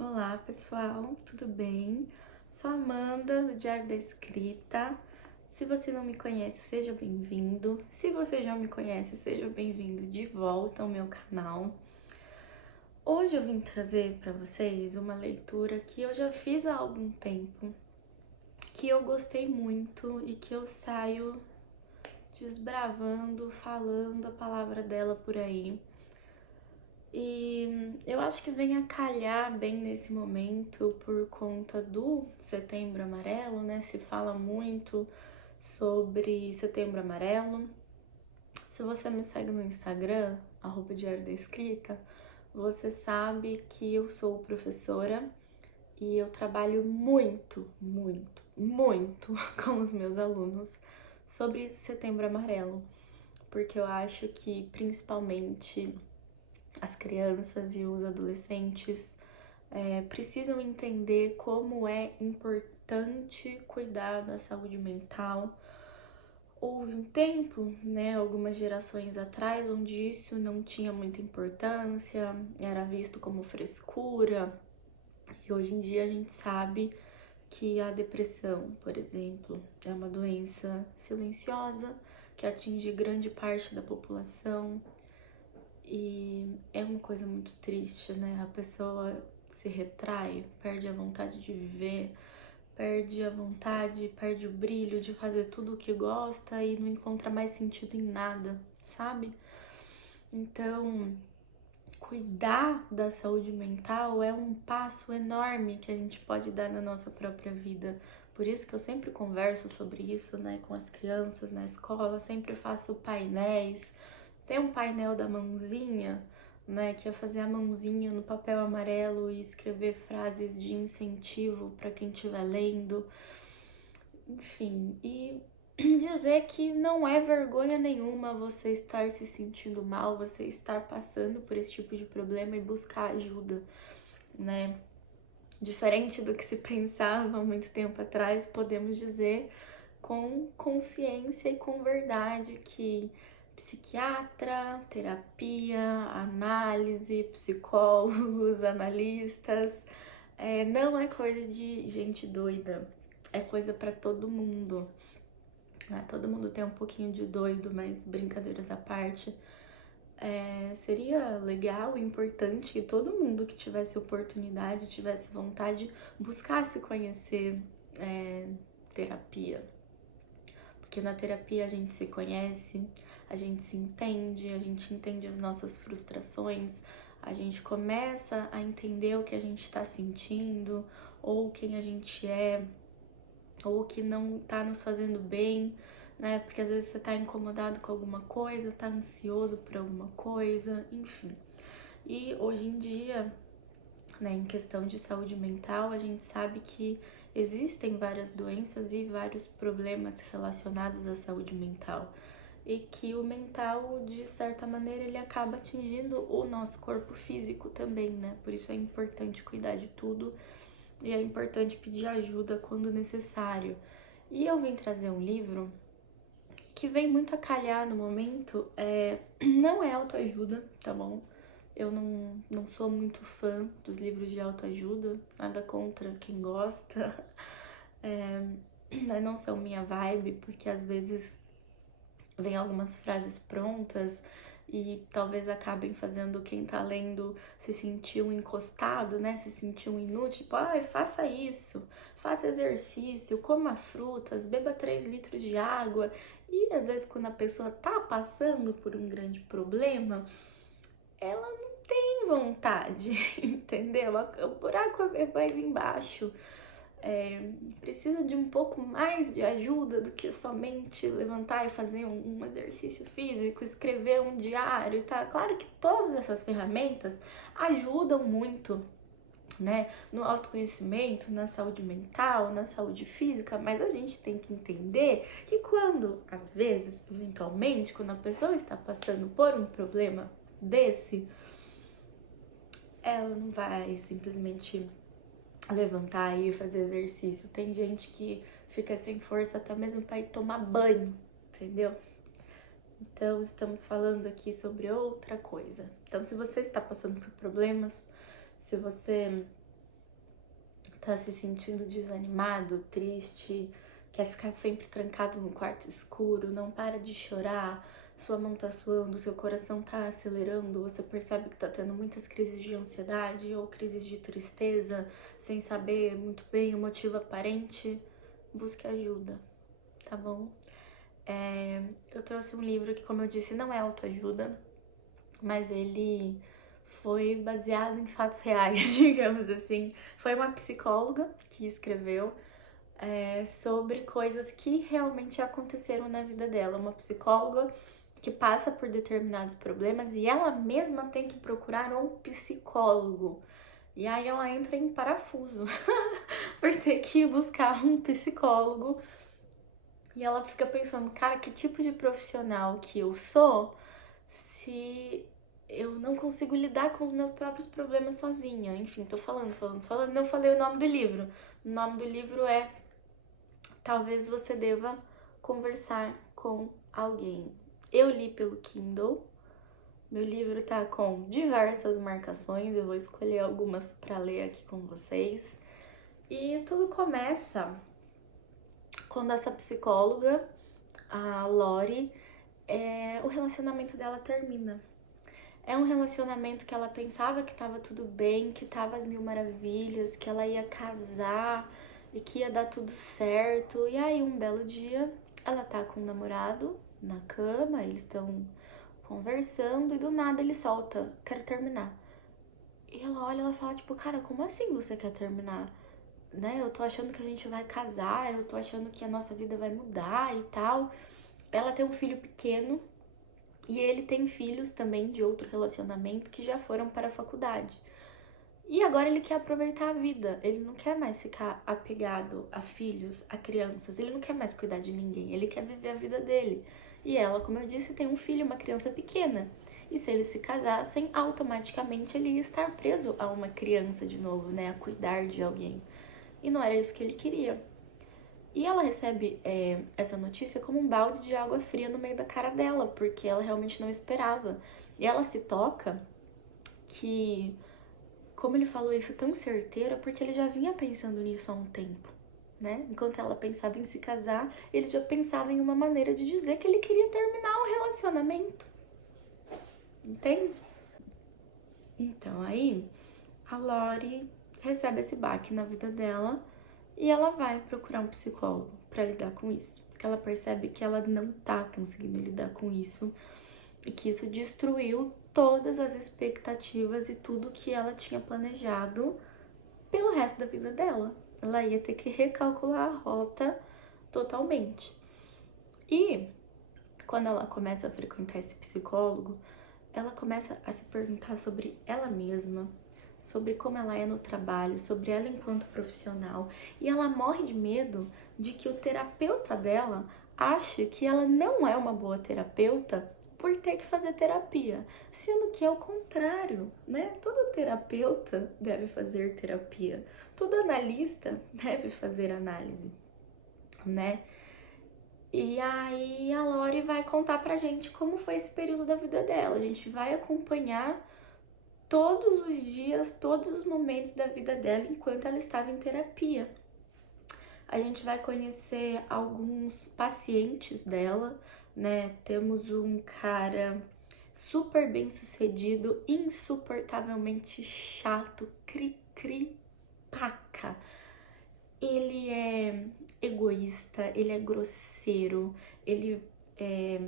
Olá pessoal, tudo bem? Sou a Amanda do Diário da Escrita. Se você não me conhece, seja bem-vindo. Se você já me conhece, seja bem-vindo de volta ao meu canal. Hoje eu vim trazer para vocês uma leitura que eu já fiz há algum tempo, que eu gostei muito e que eu saio desbravando, falando a palavra dela por aí. E eu acho que vem a calhar bem nesse momento por conta do Setembro Amarelo, né? Se fala muito sobre Setembro Amarelo. Se você me segue no Instagram, @Diário da Escrita, você sabe que eu sou professora e eu trabalho muito com os meus alunos sobre Setembro Amarelo, porque eu acho que principalmente as crianças e os adolescentes precisam entender como é importante cuidar da saúde mental. Houve um tempo, né, algumas gerações atrás, onde isso não tinha muita importância, era visto como frescura, e hoje em dia a gente sabe que a depressão, por exemplo, é uma doença silenciosa que atinge grande parte da população. E é uma coisa muito triste, né? A pessoa se retrai, perde a vontade de viver, perde a vontade, perde o brilho de fazer tudo o que gosta e não encontra mais sentido em nada, sabe? Então, cuidar da saúde mental é um passo enorme que a gente pode dar na nossa própria vida. Por isso que eu sempre converso sobre isso, né, com as crianças na escola, sempre faço painéis. Tem um painel da mãozinha, né, que é fazer a mãozinha no papel amarelo e escrever frases de incentivo para quem estiver lendo. Enfim, e dizer que não é vergonha nenhuma você estar se sentindo mal, você estar passando por esse tipo de problema e buscar ajuda, né? Diferente do que se pensava há muito tempo atrás, podemos dizer com consciência e com verdade que psiquiatra, terapia, análise, psicólogos, analistas, não é coisa de gente doida, é coisa para todo mundo. Né? Todo mundo tem um pouquinho de doido, mas brincadeiras à parte. Seria legal e importante que todo mundo que tivesse oportunidade, tivesse vontade, buscasse conhecer terapia. Porque na terapia a gente se conhece, a gente se entende, a gente entende as nossas frustrações, a gente começa a entender o que a gente está sentindo, ou quem a gente é, ou o que não tá nos fazendo bem, né? Porque às vezes você tá incomodado com alguma coisa, tá ansioso por alguma coisa, enfim. E hoje em dia, né, em questão de saúde mental, a gente sabe que existem várias doenças e vários problemas relacionados à saúde mental. E que o mental, de certa maneira, ele acaba atingindo o nosso corpo físico também, né? Por isso é importante cuidar de tudo e é importante pedir ajuda quando necessário. E eu vim trazer um livro que vem muito a calhar no momento, não é autoajuda, tá bom? Eu não sou muito fã dos livros de autoajuda, nada contra quem gosta, não são minha vibe, porque às vezes vem algumas frases prontas e talvez acabem fazendo quem tá lendo se sentir um encostado, né? Se sentir um inútil, tipo, ai, faça isso, faça exercício, coma frutas, beba 3 litros de água. E às vezes quando a pessoa tá passando por um grande problema, ela não tem vontade, entendeu? O buraco é mais embaixo. Precisa de um pouco mais de ajuda do que somente levantar e fazer um exercício físico, escrever um diário, tá? Claro que todas essas ferramentas ajudam muito, né, no autoconhecimento, na saúde mental, na saúde física, mas a gente tem que entender que quando, às vezes, eventualmente, quando a pessoa está passando por um problema desse, ela não vai simplesmente levantar e fazer exercício. Tem gente que fica sem força até mesmo para ir tomar banho, entendeu? Então, estamos falando aqui sobre outra coisa. Então, se você está passando por problemas, se você tá se sentindo desanimado, triste, quer ficar sempre trancado no quarto escuro, não para de chorar, sua mão tá suando, seu coração tá acelerando, você percebe que tá tendo muitas crises de ansiedade ou crises de tristeza, sem saber muito bem o motivo aparente, busque ajuda, tá bom? Eu trouxe um livro que, como eu disse, não é autoajuda, mas ele foi baseado em fatos reais, digamos assim. Foi uma psicóloga que escreveu sobre coisas que realmente aconteceram na vida dela. Uma psicóloga que passa por determinados problemas e ela mesma tem que procurar um psicólogo. E aí ela entra em parafuso por ter que buscar um psicólogo. E ela fica pensando, cara, que tipo de profissional que eu sou se eu não consigo lidar com os meus próprios problemas sozinha? Enfim, tô falando, não falei o nome do livro. O nome do livro é Talvez Você Deva Conversar com Alguém. Eu li pelo Kindle. Meu livro tá com diversas marcações, eu vou escolher algumas para ler aqui com vocês. E tudo começa quando essa psicóloga, a Lori, o relacionamento dela termina. É um relacionamento que ela pensava que tava tudo bem, que tava às mil maravilhas, que ela ia casar e que ia dar tudo certo. E aí, um belo dia, ela tá com o namorado na cama, eles estão conversando e do nada ele solta, quero terminar. E ela olha e ela fala, tipo, cara, como assim você quer terminar? Né? Eu tô achando que a gente vai casar, eu tô achando que a nossa vida vai mudar e tal. Ela tem um filho pequeno e ele tem filhos também de outro relacionamento que já foram para a faculdade. E agora ele quer aproveitar a vida, ele não quer mais ficar apegado a filhos, a crianças, ele não quer mais cuidar de ninguém, ele quer viver a vida dele. E ela, como eu disse, tem um filho, uma criança pequena. E se eles se casassem, automaticamente ele ia estar preso a uma criança de novo, né? A cuidar de alguém. E não era isso que ele queria. E ela recebe essa notícia como um balde de água fria no meio da cara dela, porque ela realmente não esperava. E ela se toca que, como ele falou isso tão certeiro, é porque ele já vinha pensando nisso há um tempo, né? Enquanto ela pensava em se casar, ele já pensava em uma maneira de dizer que ele queria terminar o relacionamento. Entende? Então aí, a Lori recebe esse baque na vida dela e ela vai procurar um psicólogo para lidar com isso. Porque ela percebe que ela não tá conseguindo lidar com isso e que isso destruiu todas as expectativas e tudo que ela tinha planejado pelo resto da vida dela. Ela ia ter que recalcular a rota totalmente. E quando ela começa a frequentar esse psicólogo, ela começa a se perguntar sobre ela mesma, sobre como ela é no trabalho, sobre ela enquanto profissional. E ela morre de medo de que o terapeuta dela ache que ela não é uma boa terapeuta por ter que fazer terapia, sendo que é o contrário, né? Todo terapeuta deve fazer terapia, todo analista deve fazer análise, né? E aí a Lori vai contar pra gente como foi esse período da vida dela. A gente vai acompanhar todos os dias, todos os momentos da vida dela enquanto ela estava em terapia. A gente vai conhecer alguns pacientes dela, né? Temos um cara super bem sucedido, insuportavelmente chato, cri-cri, paca. Ele é egoísta, ele é grosseiro, ele é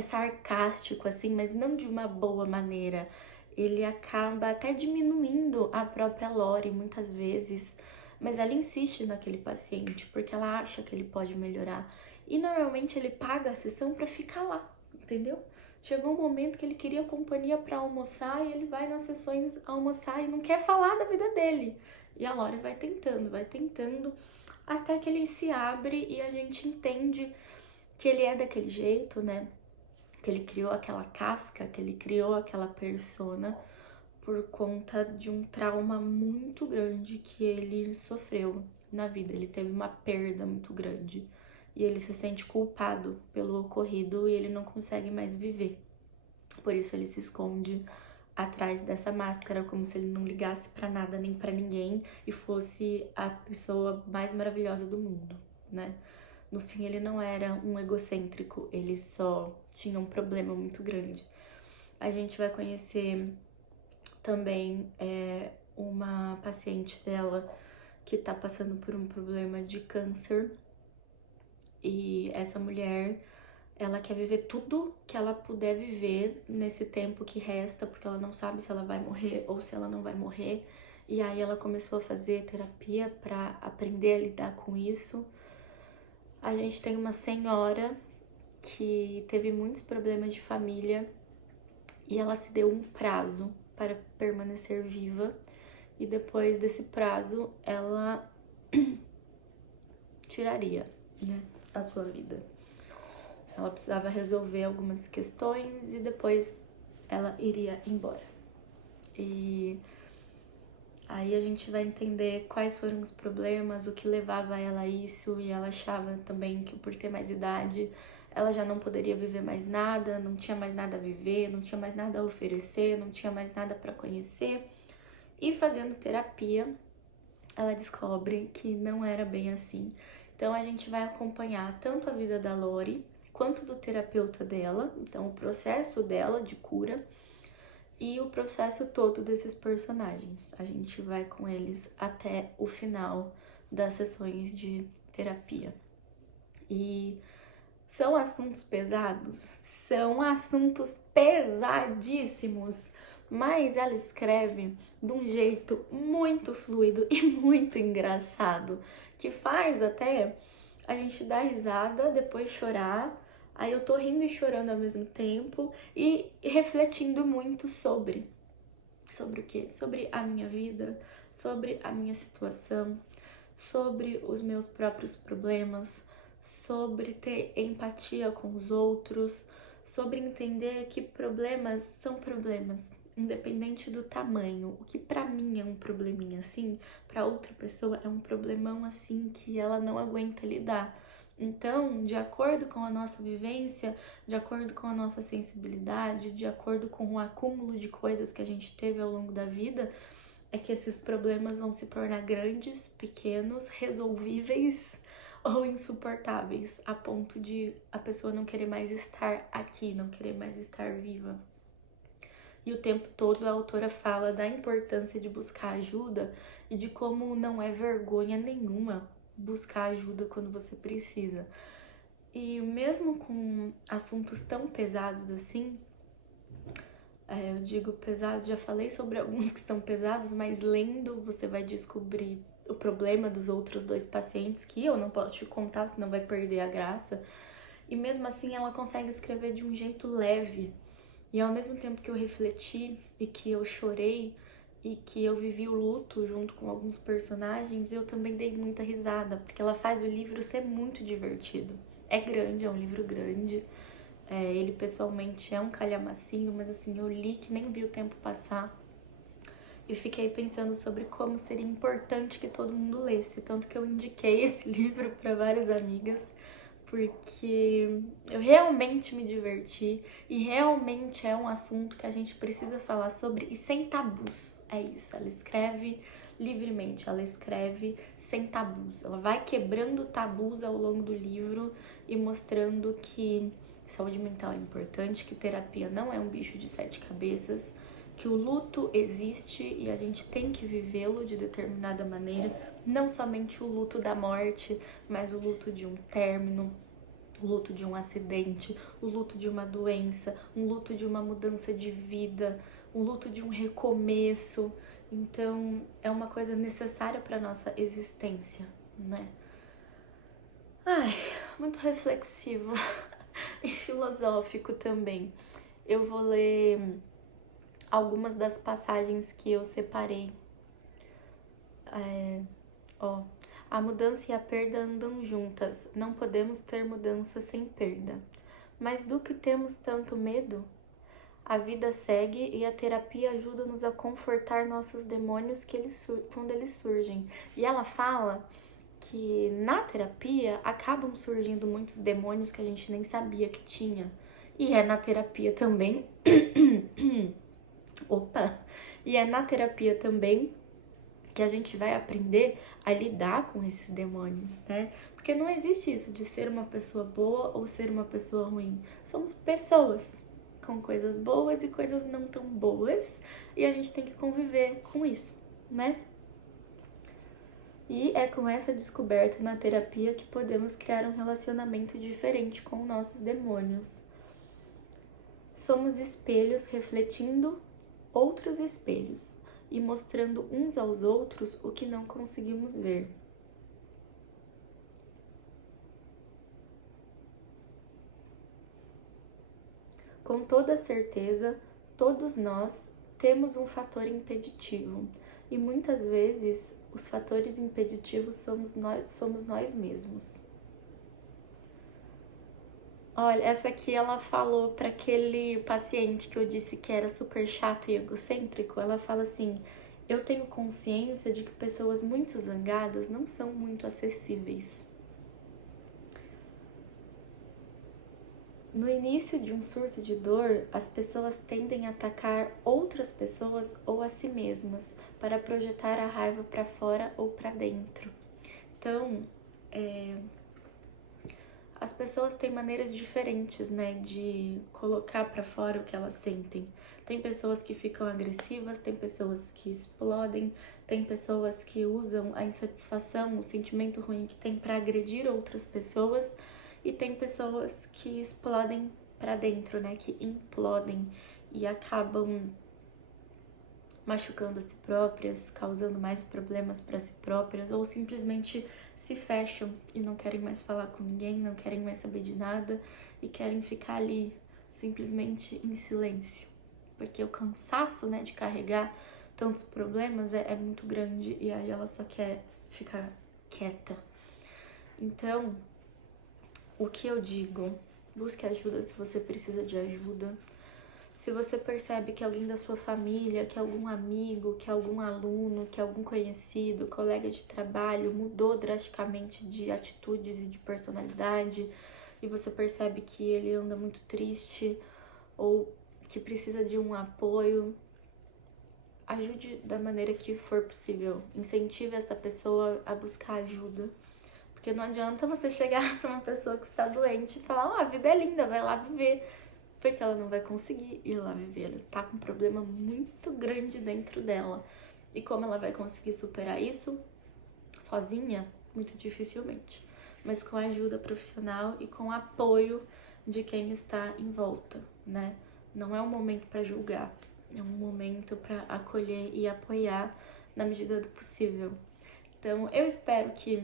sarcástico, assim, mas não de uma boa maneira. Ele acaba até diminuindo a própria Lori muitas vezes, mas ela insiste naquele paciente porque ela acha que ele pode melhorar. E normalmente ele paga a sessão pra ficar lá, entendeu? Chegou um momento que ele queria companhia pra almoçar e ele vai nas sessões almoçar e não quer falar da vida dele. E a Lori vai tentando, até que ele se abre e a gente entende que ele é daquele jeito, né? Que ele criou aquela casca, que ele criou aquela persona por conta de um trauma muito grande que ele sofreu na vida. Ele teve uma perda muito grande e ele se sente culpado pelo ocorrido e ele não consegue mais viver. Por isso ele se esconde atrás dessa máscara, como se ele não ligasse pra nada nem pra ninguém e fosse a pessoa mais maravilhosa do mundo, né? No fim, ele não era um egocêntrico, ele só tinha um problema muito grande. A gente vai conhecer também uma paciente dela que tá passando por um problema de câncer. E essa mulher, ela quer viver tudo que ela puder viver nesse tempo que resta, porque ela não sabe se ela vai morrer ou se ela não vai morrer. E aí ela começou a fazer terapia pra aprender a lidar com isso. A gente tem uma senhora que teve muitos problemas de família e ela se deu um prazo para permanecer viva. E depois desse prazo, ela tiraria, né, a sua vida. Ela precisava resolver algumas questões e depois ela iria embora. E aí a gente vai entender quais foram os problemas, o que levava ela a isso, e ela achava também que por ter mais idade, ela já não poderia viver mais nada, não tinha mais nada a viver, não tinha mais nada a oferecer, não tinha mais nada para conhecer. E fazendo terapia, ela descobre que não era bem assim. Então a gente vai acompanhar tanto a vida da Lori quanto do terapeuta dela, então o processo dela de cura e o processo todo desses personagens. A gente vai com eles até o final das sessões de terapia. E são assuntos pesados? São assuntos pesadíssimos, mas ela escreve de um jeito muito fluido e muito engraçado, que faz até a gente dar risada, depois chorar. Aí eu tô rindo e chorando ao mesmo tempo e refletindo muito sobre o quê? Sobre a minha vida, sobre a minha situação, sobre os meus próprios problemas, sobre ter empatia com os outros, sobre entender que problemas são problemas, independente do tamanho. O que pra mim é um probleminha assim, pra outra pessoa é um problemão assim que ela não aguenta lidar. Então, de acordo com a nossa vivência, de acordo com a nossa sensibilidade, de acordo com o acúmulo de coisas que a gente teve ao longo da vida, é que esses problemas vão se tornar grandes, pequenos, resolvíveis ou insuportáveis, a ponto de a pessoa não querer mais estar aqui, não querer mais estar viva. E o tempo todo a autora fala da importância de buscar ajuda e de como não é vergonha nenhuma buscar ajuda quando você precisa. E mesmo com assuntos tão pesados assim, eu digo pesados, já falei sobre alguns que são pesados, mas lendo você vai descobrir o problema dos outros dois pacientes, que eu não posso te contar, senão vai perder a graça. E mesmo assim ela consegue escrever de um jeito leve. E ao mesmo tempo que eu refleti e que eu chorei e que eu vivi o luto junto com alguns personagens, eu também dei muita risada, porque ela faz o livro ser muito divertido. É grande, é um livro grande. Ele pessoalmente é um calhamacinho, mas assim, eu li que nem vi o tempo passar. E fiquei pensando sobre como seria importante que todo mundo lesse. Tanto que eu indiquei esse livro para várias amigas, porque eu realmente me diverti e realmente é um assunto que a gente precisa falar sobre e sem tabus. É isso, ela escreve livremente, ela escreve sem tabus. Ela vai quebrando tabus ao longo do livro e mostrando que saúde mental é importante, que terapia não é um bicho de 7 cabeças, que o luto existe e a gente tem que vivê-lo de determinada maneira, não somente o luto da morte, mas o luto de um término, o luto de um acidente, o luto de uma doença, um luto de uma mudança de vida, o luto de um recomeço. Então, é uma coisa necessária para nossa existência, né? Ai, muito reflexivo e filosófico também. Eu vou ler algumas das passagens que eu separei. A mudança e a perda andam juntas. Não podemos ter mudança sem perda. Mas do que temos tanto medo? A vida segue e a terapia ajuda-nos a confortar nossos demônios quando eles surgem. E ela fala que na terapia acabam surgindo muitos demônios que a gente nem sabia que tinha. E é na terapia também Opa! E é na terapia também que a gente vai aprender a lidar com esses demônios, né? Porque não existe isso de ser uma pessoa boa ou ser uma pessoa ruim. Somos pessoas com coisas boas e coisas não tão boas, e a gente tem que conviver com isso, né? E é com essa descoberta na terapia que podemos criar um relacionamento diferente com nossos demônios. Somos espelhos refletindo outros espelhos e mostrando uns aos outros o que não conseguimos ver. Com toda certeza, todos nós temos um fator impeditivo e muitas vezes os fatores impeditivos somos nós mesmos. Olha, essa aqui ela falou para aquele paciente que eu disse que era super chato e egocêntrico. Ela fala assim: eu tenho consciência de que pessoas muito zangadas não são muito acessíveis. No início de um surto de dor, as pessoas tendem a atacar outras pessoas ou a si mesmas para projetar a raiva para fora ou para dentro. Então, as pessoas têm maneiras diferentes, né, de colocar para fora o que elas sentem. Tem pessoas que ficam agressivas, tem pessoas que explodem, tem pessoas que usam a insatisfação, o sentimento ruim que tem para agredir outras pessoas, e tem pessoas que explodem para dentro, né, que implodem e acabam machucando a si próprias, causando mais problemas para si próprias, ou simplesmente se fecham e não querem mais falar com ninguém, não querem mais saber de nada e querem ficar ali simplesmente em silêncio. Porque o cansaço, né, de carregar tantos problemas é muito grande e aí ela só quer ficar quieta. Então, o que eu digo? Busque ajuda se você precisa de ajuda. Se você percebe que alguém da sua família, que algum amigo, que algum aluno, que algum conhecido, colega de trabalho mudou drasticamente de atitudes e de personalidade, e você percebe que ele anda muito triste ou que precisa de um apoio, ajude da maneira que for possível. Incentive essa pessoa a buscar ajuda. Porque não adianta você chegar para uma pessoa que está doente e falar: a vida é linda, vai lá viver. Porque ela não vai conseguir ir lá viver. Ela tá com um problema muito grande dentro dela. E como ela vai conseguir superar isso sozinha? Muito dificilmente. Mas com ajuda profissional e com apoio de quem está em volta, né? Não é um momento para julgar, é um momento para acolher e apoiar na medida do possível. Então, eu espero que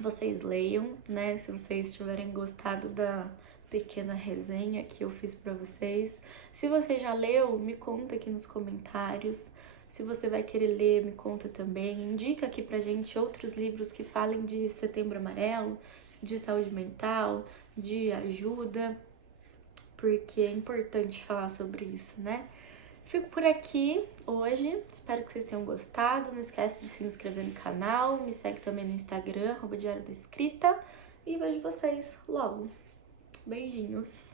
vocês leiam, né? Se vocês tiverem gostado da pequena resenha que eu fiz para vocês. Se você já leu, me conta aqui nos comentários. Se você vai querer ler, me conta também. Indica aqui pra gente outros livros que falem de Setembro Amarelo, de saúde mental, de ajuda, porque é importante falar sobre isso, né? Fico por aqui hoje, espero que vocês tenham gostado. Não esquece de se inscrever no canal, me segue também no Instagram, @diário da escrita, e vejo vocês logo. Beijinhos!